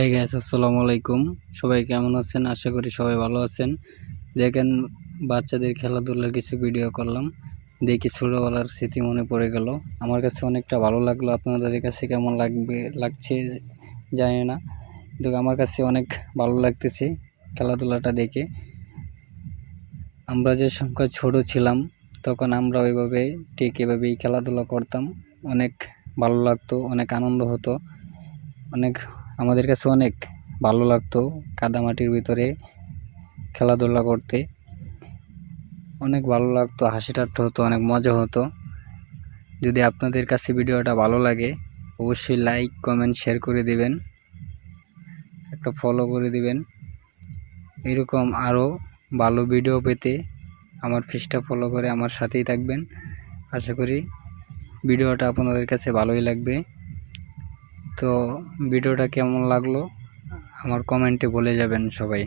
এই গাইস, আসসালামু আলাইকুম। সবাই কেমন আছেন? আশা করি সবাই ভালো আছেন। দেখেন, বাচ্চাদের খেলাধুলার কিছু ভিডিও করলাম, দেখি ছোটবেলার স্মৃতি মনে পড়ে গেল। আমার কাছে অনেকটা ভালো লাগলো। আপনাদের কাছে কেমন লাগছে জানি না, কিন্তু আমার কাছে অনেক ভালো লাগতেছে খেলাধুলাটা দেখে। আমরা যে সংখ্যা ছোট ছিলাম, তখন আমরা ওইভাবে ঠিক এভাবেই খেলাধুলা করতাম। অনেক ভালো লাগতো, অনেক আনন্দ হতো, অনেক আমাদের কাছে অনেক ভালো লাগতো কাদামাটির ভিতরে খেলাধুলা করতে। অনেক ভালো লাগতো, হাসি ঠাট্টা হতো, অনেক মজা হতো। যদি আপনাদের কাছে ভিডিওটা ভালো লাগে, অবশ্যই লাইক কমেন্ট শেয়ার করে দিবেন, একটা ফলো করে দিবেন। এরকম আরও ভালো ভিডিও পেতে আমার পেজটা ফলো করে আমার সাথেই থাকবেন। আশা করি ভিডিওটা আপনাদের কাছে ভালোই লাগবে। তো ভিডিওটা কেমন লাগলো আমার কমেন্টে বলে যাবেন সবাই।